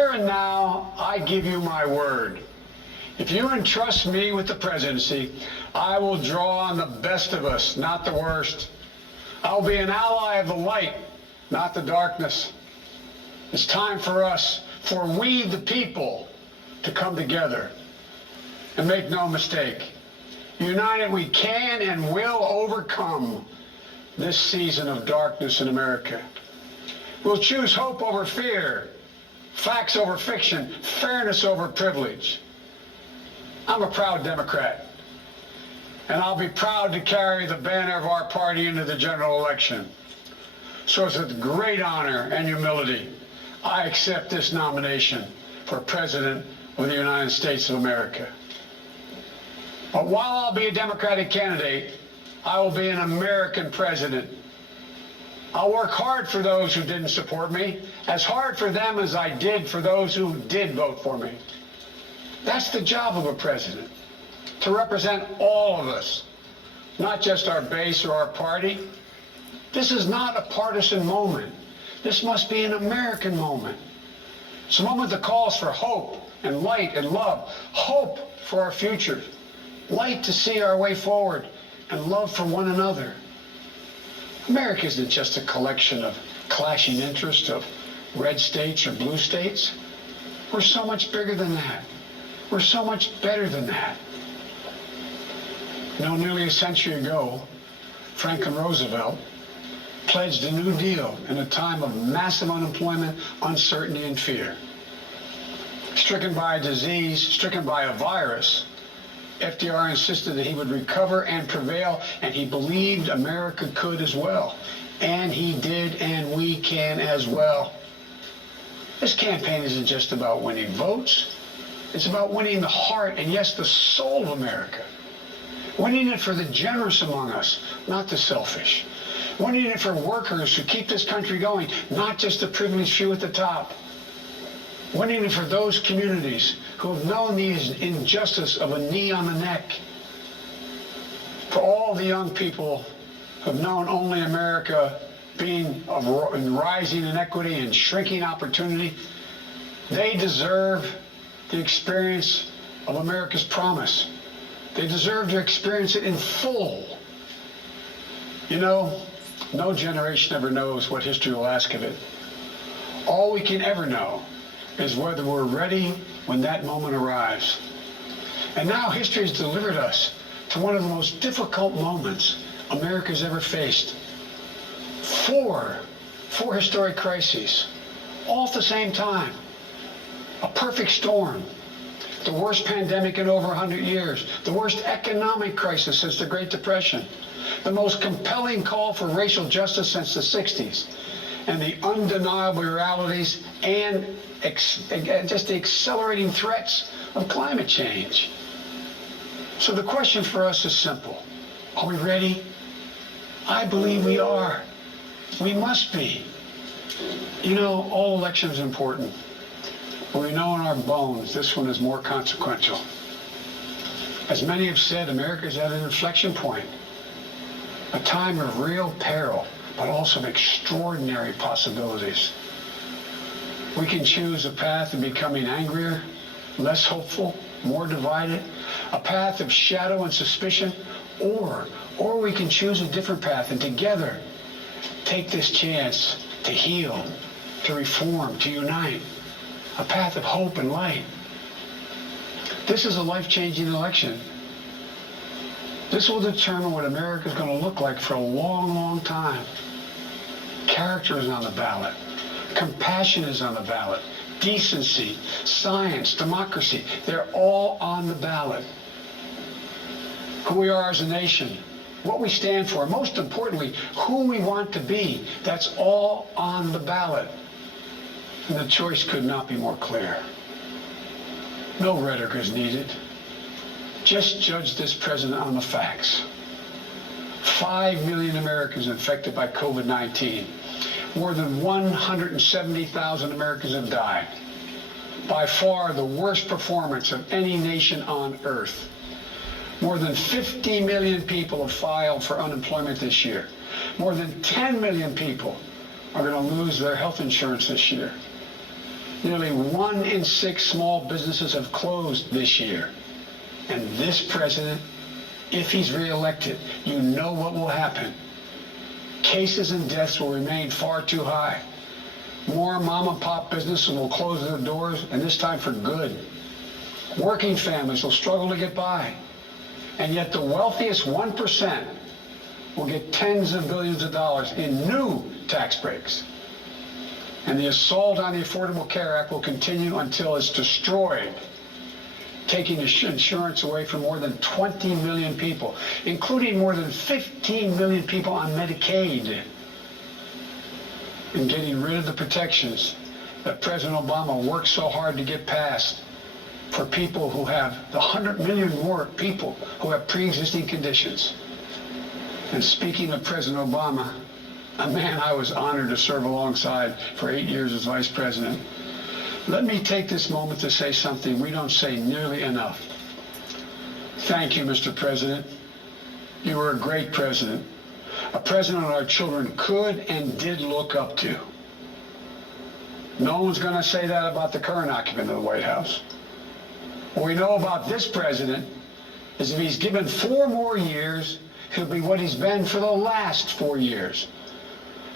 Here and now, I give you my word. If you entrust me with the presidency, I will draw on the best of us, not the worst. I'll be an ally of the light, not the darkness. It's time for us, for we the people, to come together. And make no mistake, united we can and will overcome this season of darkness in America. We'll choose hope over fear, facts over fiction, fairness over privilege. I'm a proud Democrat, and I'll be proud to carry the banner of our party into the general election. So it's with great honor and humility I accept this nomination for President of the United States of America. But while I'll be a Democratic candidate, I will be an American president. I'll work hard for those who didn't support me, as hard for them as I did for those who did vote for me. That's the job of a president, to represent all of us, not just our base or our party. This is not a partisan moment. This must be an American moment. It's a moment that calls for hope and light and love, hope for our future, light to see our way forward, and love for one another. America isn't just a collection of clashing interests of red states or blue states. We're so much bigger than that. We're so much better than that. You know, nearly a century ago, Franklin Roosevelt pledged a New Deal in a time of massive unemployment, uncertainty, and fear. Stricken by a disease, stricken by a virus, FDR insisted that he would recover and prevail, and he believed America could as well. And he did, and we can as well. This campaign isn't just about winning votes. It's about winning the heart and, yes, the soul of America. Winning it for the generous among us, not the selfish. Winning it for workers who keep this country going, not just the privileged few at the top. Winning it for those communities who have known the injustice of a knee on the neck. For all the young people who have known only America being of rising inequity and shrinking opportunity, they deserve the experience of America's promise. They deserve to experience it in full. You know, no generation ever knows what history will ask of it. All we can ever know is whether we're ready when that moment arrives. And now history has delivered us to one of the most difficult moments America's ever faced. Four historic crises, all at the same time. A perfect storm. The worst pandemic in over 100 years. The worst economic crisis since the Great Depression. The most compelling call for racial justice since the 60s. And the undeniable realities and just the accelerating threats of climate change. So the question for us is simple. Are we ready? I believe we are. We must be. You know, all elections are important. But we know in our bones this one is more consequential. As many have said, America is at an inflection point. A time of real peril, but also of extraordinary possibilities. We can choose a path of becoming angrier, less hopeful, more divided, a path of shadow and suspicion, or we can choose a different path and together take this chance to heal, to reform, to unite, a path of hope and light. This is a life-changing election. This will determine what America is going to look like for a long, long time. Character is on the ballot. Compassion is on the ballot. Decency, science, democracy, they're all on the ballot. Who we are as a nation, what we stand for, most importantly, who we want to be, that's all on the ballot. And the choice could not be more clear. No rhetoric is needed. Just judge this president on the facts. 5 million Americans infected by COVID-19. More than 170,000 Americans have died. By far the worst performance of any nation on earth. More than 50 million people have filed for unemployment this year. More than 10 million people are going to lose their health insurance this year. Nearly 1 in 6 small businesses have closed this year. And this president, if he's reelected, you know what will happen. Cases and deaths will remain far too high. More mom and pop businesses will close their doors, and this time for good. Working families will struggle to get by. And yet the wealthiest 1% will get tens of billions of dollars in new tax breaks. And the assault on the Affordable Care Act will continue until it's destroyed, taking insurance away from more than 20 million people, including more than 15 million people on Medicaid, and getting rid of the protections that President Obama worked so hard to get passed for people who have the 100 million more people who have pre-existing conditions. And speaking of President Obama, a man I was honored to serve alongside for 8 years as vice president, let me take this moment to say something we don't say nearly enough. Thank you, Mr. President. You were a great president, a president our children could and did look up to. No one's going to say that about the current occupant of the White House. What we know about this president is if he's given 4 more years, he'll be what he's been for the last 4 years.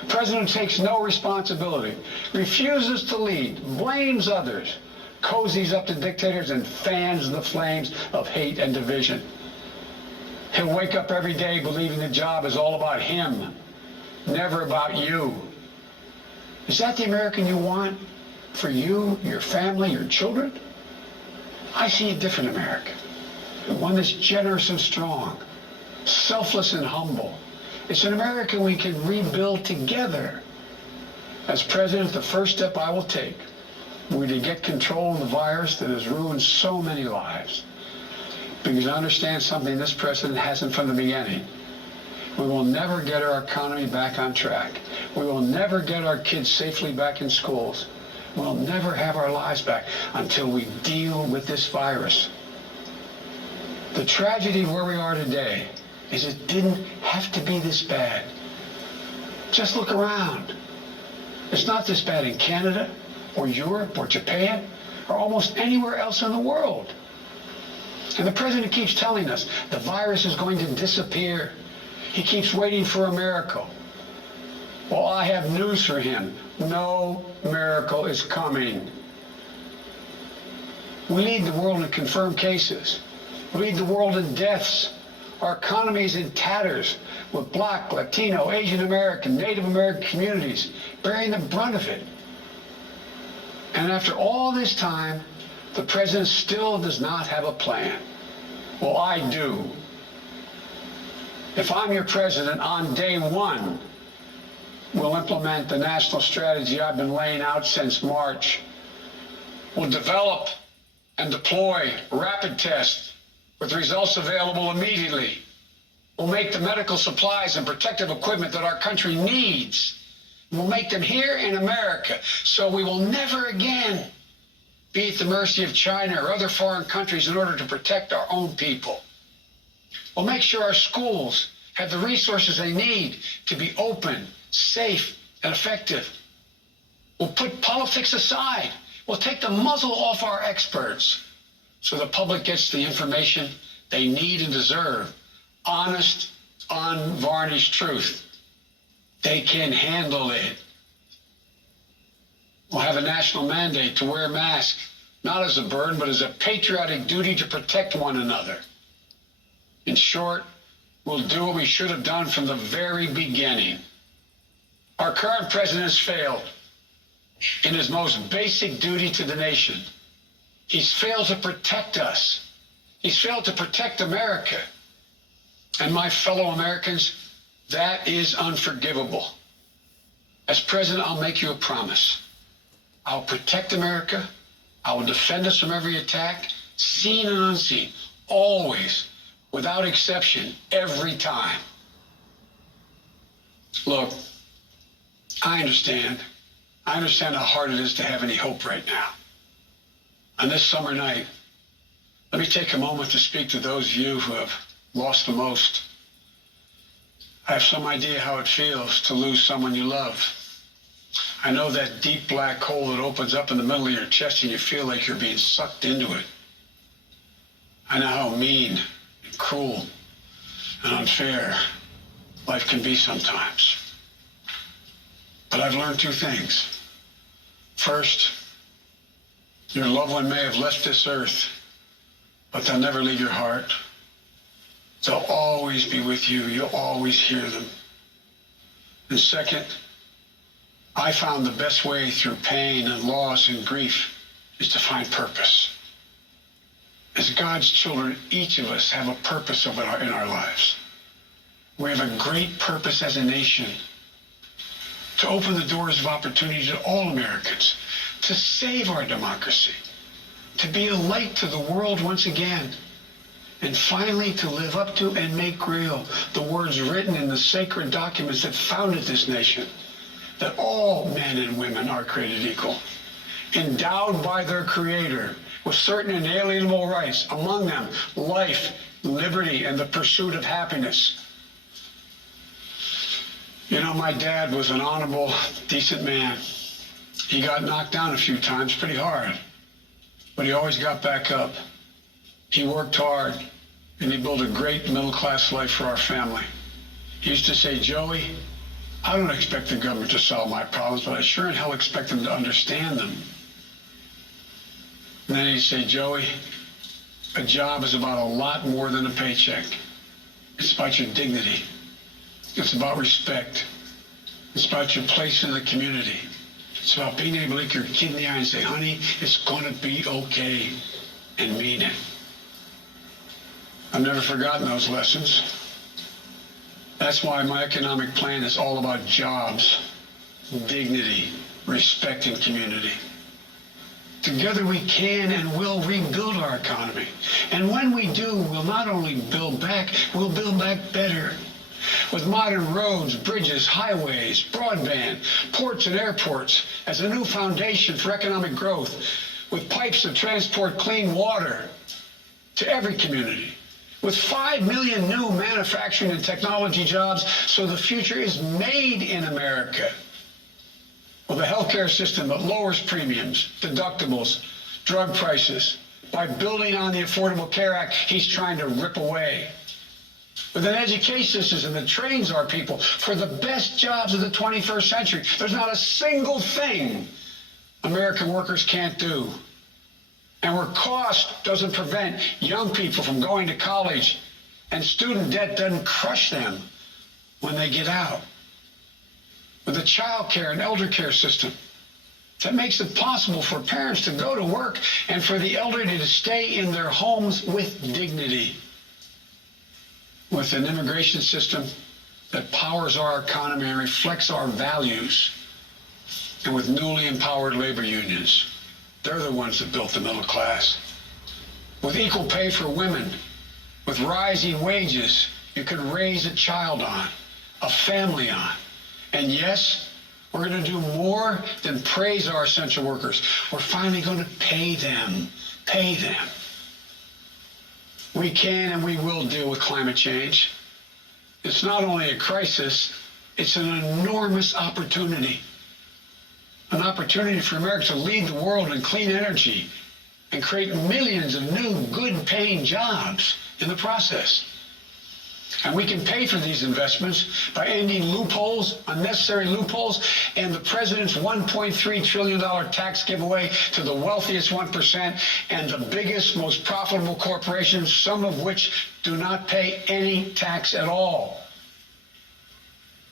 The president takes no responsibility, refuses to lead, blames others, cozies up to dictators, and fans the flames of hate and division. He'll wake up every day believing the job is all about him, never about you. Is that the American you want for you, your family, your children? I see a different America, one that's generous and strong, selfless and humble. It's an America we can rebuild together. As president, the first step I will take will be to get control of the virus that has ruined so many lives. Because I understand something this president hasn't from the beginning. We will never get our economy back on track. We will never get our kids safely back in schools. We'll never have our lives back until we deal with this virus. The tragedy of where we are today is it didn't have to be this bad. Just look around. It's not this bad in Canada or Europe or Japan or almost anywhere else in the world. And the president keeps telling us the virus is going to disappear. He keeps waiting for a miracle. Well, I have news for him. No miracle is coming. We lead the world in confirmed cases. We lead the world in deaths. Our economy is in tatters, with Black, Latino, Asian American, Native American communities bearing the brunt of it. And after all this time, the president still does not have a plan. Well, I do. If I'm your president, on day 1, we'll implement the national strategy I've been laying out since March. We'll develop and deploy rapid tests with results available immediately. We'll make the medical supplies and protective equipment that our country needs. We'll make them here in America, so we will never again be at the mercy of China or other foreign countries in order to protect our own people. We'll make sure our schools have the resources they need to be open, safe, and effective. We'll put politics aside. We'll take the muzzle off our experts so the public gets the information they need and deserve. Honest, unvarnished truth. They can handle it. We'll have a national mandate to wear masks, not as a burden, but as a patriotic duty to protect one another. In short, we'll do what we should have done from the very beginning. Our current president has failed in his most basic duty to the nation. He's failed to protect us. He's failed to protect America. And my fellow Americans, that is unforgivable. As president, I'll make you a promise. I'll protect America. I will defend us from every attack, seen and unseen, always, without exception, every time. Look, I understand. I understand how hard it is to have any hope right now. On this summer night, let me take a moment to speak to those of you who have lost the most. I have some idea how it feels to lose someone you love. I know that deep black hole that opens up in the middle of your chest and you feel like you're being sucked into it. I know how mean and cruel and unfair life can be sometimes. But I've learned two things. First, your loved one may have left this earth, but they'll never leave your heart. They'll always be with you. You'll always hear them. And second, I found the best way through pain and loss and grief is to find purpose. As God's children, each of us have a purpose in our lives. We have a great purpose as a nation to open the doors of opportunity to all Americans, to save our democracy, to be a light to the world once again, and finally to live up to and make real the words written in the sacred documents that founded this nation, that all men and women are created equal, endowed by their Creator with certain inalienable rights, among them life, liberty, and the pursuit of happiness. You know, my dad was an honorable, decent man. He got knocked down a few times pretty hard, but he always got back up. He worked hard, and he built a great middle-class life for our family. He used to say, Joey, I don't expect the government to solve my problems, but I sure in hell expect them to understand them. And then he'd say, Joey, a job is about a lot more than a paycheck. It's about your dignity. It's about respect. It's about your place in the community. It's about being able to look your kid in the eye and say, honey, it's going to be okay, and mean it. I've never forgotten those lessons. That's why my economic plan is all about jobs, dignity, respect, and community. Together we can and will rebuild our economy. And when we do, we'll not only build back, we'll build back better. With modern roads, bridges, highways, broadband, ports and airports as a new foundation for economic growth, with pipes to transport clean water to every community, with 5 million new manufacturing and technology jobs, so the future is made in America. With a healthcare system that lowers premiums, deductibles, drug prices, by building on the Affordable Care Act he's trying to rip away. With an education system that trains our people for the best jobs of the 21st century. There's not a single thing American workers can't do. And where cost doesn't prevent young people from going to college, and student debt doesn't crush them when they get out. With a child care and elder care system that makes it possible for parents to go to work and for the elderly to stay in their homes with dignity. With an immigration system that powers our economy and reflects our values. And with newly empowered labor unions. They're the ones that built the middle class. With equal pay for women, with rising wages you could raise a child on, a family on. And yes, we're going to do more than praise our essential workers. We're finally going to pay them. Pay them. We can and we will deal with climate change. It's not only a crisis, it's an enormous opportunity. An opportunity for America to lead the world in clean energy and create millions of new, good-paying jobs in the process. And we can pay for these investments by ending loopholes, unnecessary loopholes, and the president's $1.3 trillion tax giveaway to the wealthiest 1% and the biggest, most profitable corporations, some of which do not pay any tax at all.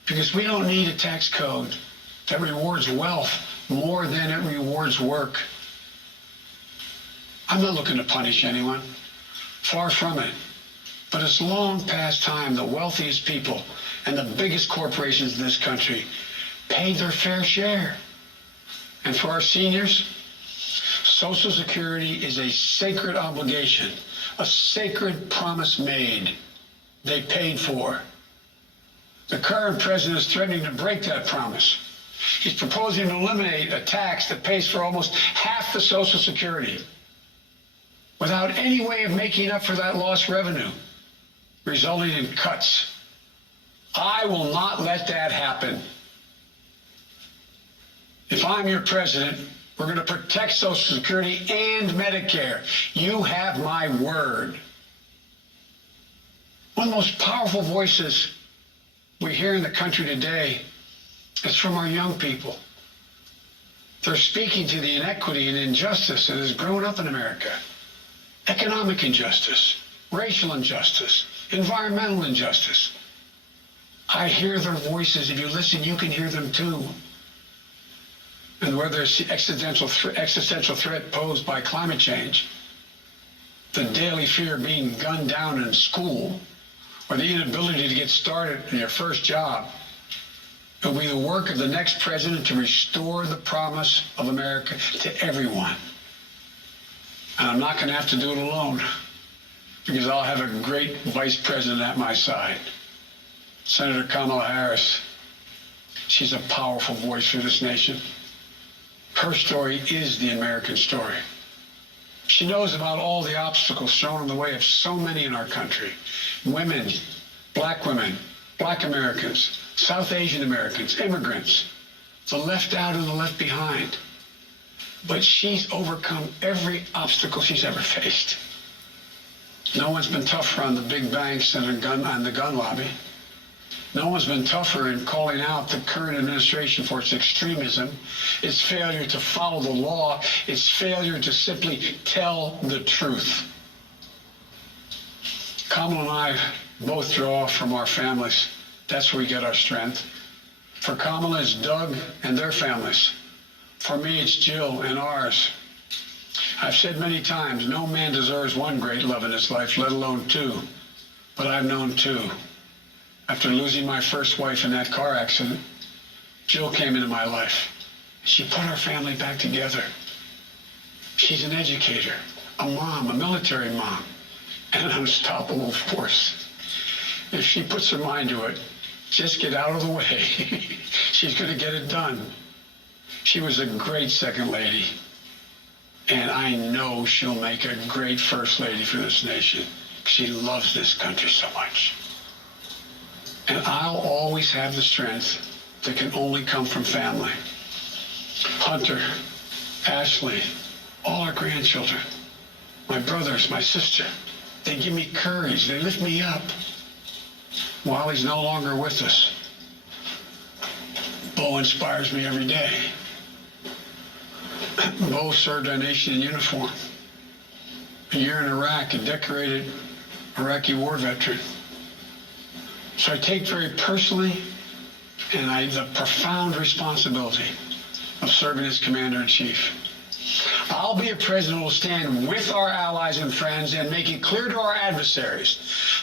Because we don't need a tax code that rewards wealth more than it rewards work. I'm not looking to punish anyone. Far from it. But it's long past time the wealthiest people and the biggest corporations in this country paid their fair share. And for our seniors, Social Security is a sacred obligation, a sacred promise made. They paid for. The current president is threatening to break that promise. He's proposing to eliminate a tax that pays for almost half the Social Security without any way of making up for that lost revenue, resulting in cuts. I will not let that happen. If I'm your president, we're going to protect Social Security and Medicare. You have my word. One of the most powerful voices we hear in the country today is from our young people. They're speaking to the inequity and injustice that has grown up in America. Economic injustice, racial injustice, environmental injustice. I hear their voices. If you listen, you can hear them too. And whether it's the existential threat posed by climate change, the daily fear of being gunned down in school, or the inability to get started in your first job, it will be the work of the next president to restore the promise of America to everyone. And I'm not going to have to do it alone, because I'll have a great vice president at my side. Senator Kamala Harris. She's a powerful voice for this nation. Her story is the American story. She knows about all the obstacles thrown in the way of so many in our country. Women, black Americans, South Asian Americans, immigrants, the left out and the left behind. But she's overcome every obstacle she's ever faced. No one's been tougher on the big banks and the gun lobby. No one's been tougher in calling out the current administration for its extremism, its failure to follow the law, its failure to simply tell the truth. Kamala and I both draw from our families. That's where we get our strength. For Kamala, it's Doug and their families. For me, it's Jill and ours. I've said many times, no man deserves one great love in his life, let alone two. But I've known two. After losing my first wife in that car accident, Jill came into my life. She put our family back together. She's an educator, a mom, a military mom, and an unstoppable force. If she puts her mind to it, just get out of the way. She's going to get it done. She was a great second lady, and I know she'll make a great first lady for this nation. She loves this country so much. And I'll always have the strength that can only come from family. Hunter, Ashley, all our grandchildren, my brothers, my sister, they give me courage. They lift me up. Wally's no longer with us. Bo inspires me every day. Bo served our nation in uniform. A year in Iraq, a decorated Iraqi war veteran. So I take very personally and the profound responsibility of serving as Commander-in-Chief. I'll be a president who will stand with our allies and friends and make it clear to our adversaries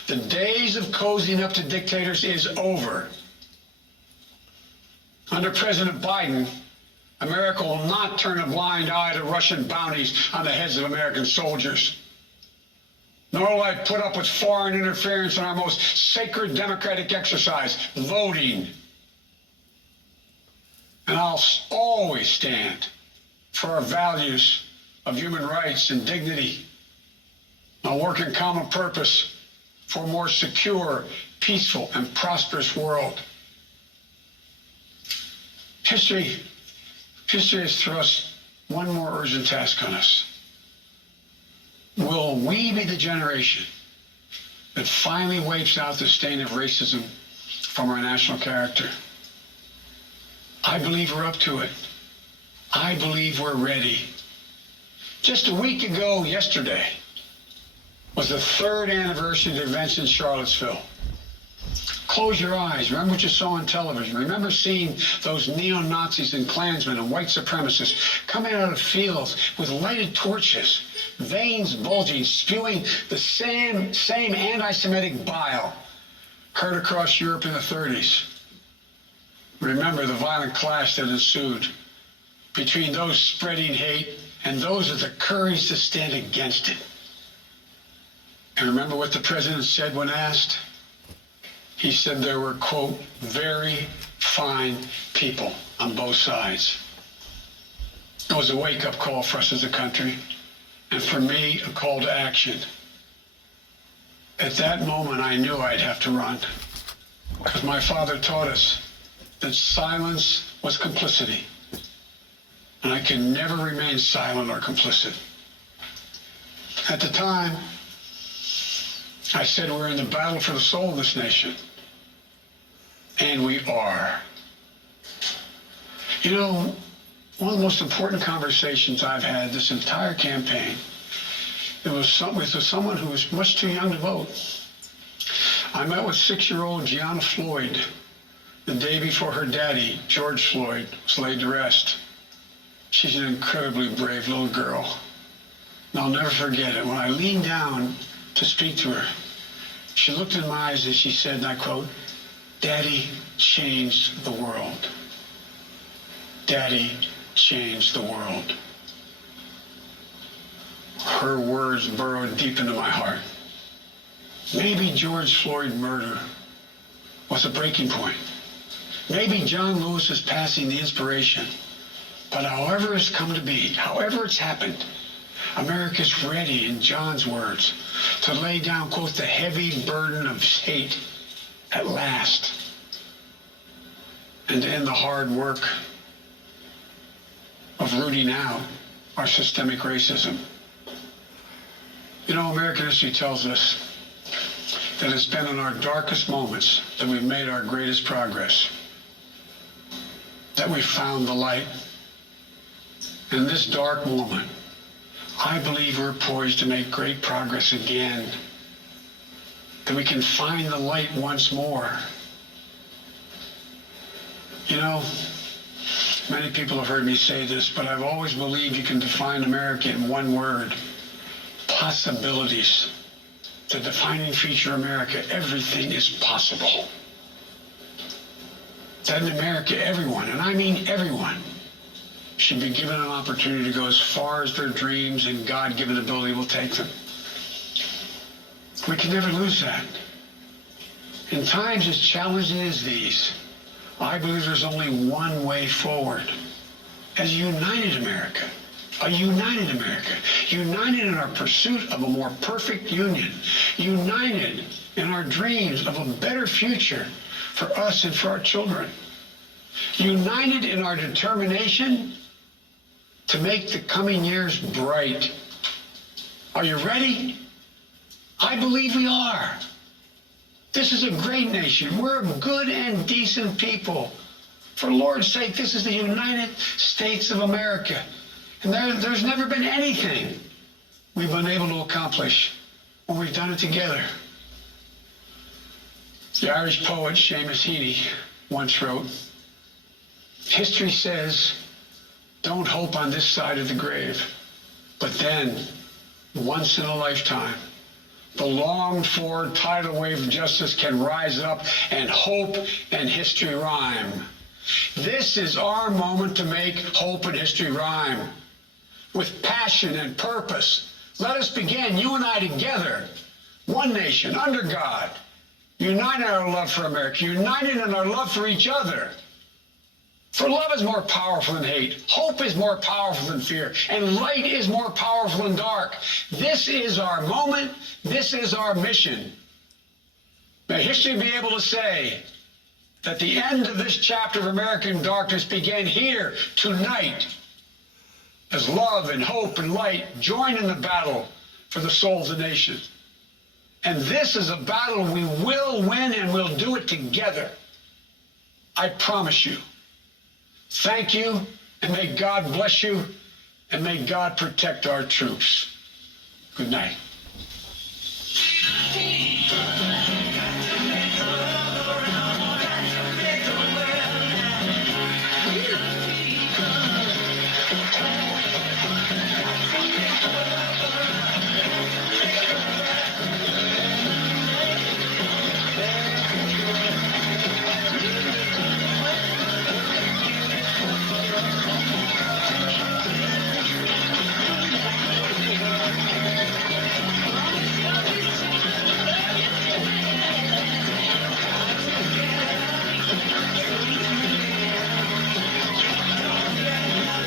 the days of cozying up to dictators is over. Under President Biden, America will not turn a blind eye to Russian bounties on the heads of American soldiers. Nor will I put up with foreign interference in our most sacred democratic exercise, voting. And I'll always stand for our values of human rights and dignity. I'll work in common purpose for a more secure, peaceful, and prosperous world. History has thrust one more urgent task on us. Will we be the generation that finally wipes out the stain of racism from our national character? I believe we're up to it. I believe we're ready. Just a week ago, yesterday, was the third anniversary of the events in Charlottesville. Close your eyes. Remember what you saw on television. Remember seeing those neo-Nazis and Klansmen and white supremacists coming out of fields with lighted torches, veins bulging, spewing the same anti-Semitic bile heard across Europe in the 30s. Remember the violent clash that ensued between those spreading hate and those with the courage to stand against it. And remember what the president said when asked? He said there were, quote, very fine people on both sides. It was a wake-up call for us as a country, and for me, a call to action. At that moment, I knew I'd have to run, because my father taught us that silence was complicity, and I can never remain silent or complicit. At the time, I said we're in the battle for the soul of this nation. And we are. You know, one of the most important conversations I've had this entire campaign, it was with someone who was much too young to vote. I met with 6-year-old Gianna Floyd the day before her daddy, George Floyd, was laid to rest. She's an incredibly brave little girl. And I'll never forget it. When I leaned down to speak to her, she looked in my eyes and she said, and I quote, "Daddy changed the world. Daddy changed the world." Her words burrowed deep into my heart. Maybe George Floyd's murder was a breaking point. Maybe John Lewis is passing the inspiration. But however it's come to be, however it's happened, America's ready, in John's words, to lay down, quote, the heavy burden of hate at last, and to end the hard work of rooting out our systemic racism. You know, American history tells us that it's been in our darkest moments that we've made our greatest progress, that we've found the light. In this dark moment, I believe we're poised to make great progress again, that we can find the light once more. You know, many people have heard me say this, but I've always believed you can define America in one word: possibilities. The defining feature of America: everything is possible. That in America, everyone, and I mean everyone, should be given an opportunity to go as far as their dreams and God-given ability will take them. We can never lose that. In times as challenging as these, I believe there's only one way forward. As a united America, united in our pursuit of a more perfect union, united in our dreams of a better future for us and for our children, united in our determination to make the coming years bright. Are you ready? I believe we are. This is a great nation. We're a good and decent people. For Lord's sake, this is the United States of America. And there's never been anything we've been able to accomplish when we've done it together. The Irish poet Seamus Heaney once wrote, "History says, don't hope on this side of the grave, but then, once in a lifetime, the longed-for tidal wave of justice can rise up and hope and history rhyme." This is our moment to make hope and history rhyme. With passion and purpose, let us begin, you and I together, one nation, under God, united in our love for America, united in our love for each other. For love is more powerful than hate, hope is more powerful than fear, and light is more powerful than dark. This is our moment, this is our mission. May history be able to say that the end of this chapter of American darkness began here tonight, as love and hope and light join in the battle for the soul of the nation. And this is a battle we will win, and we'll do it together. I promise you. Thank you, and may God bless you, and may God protect our troops. Good night.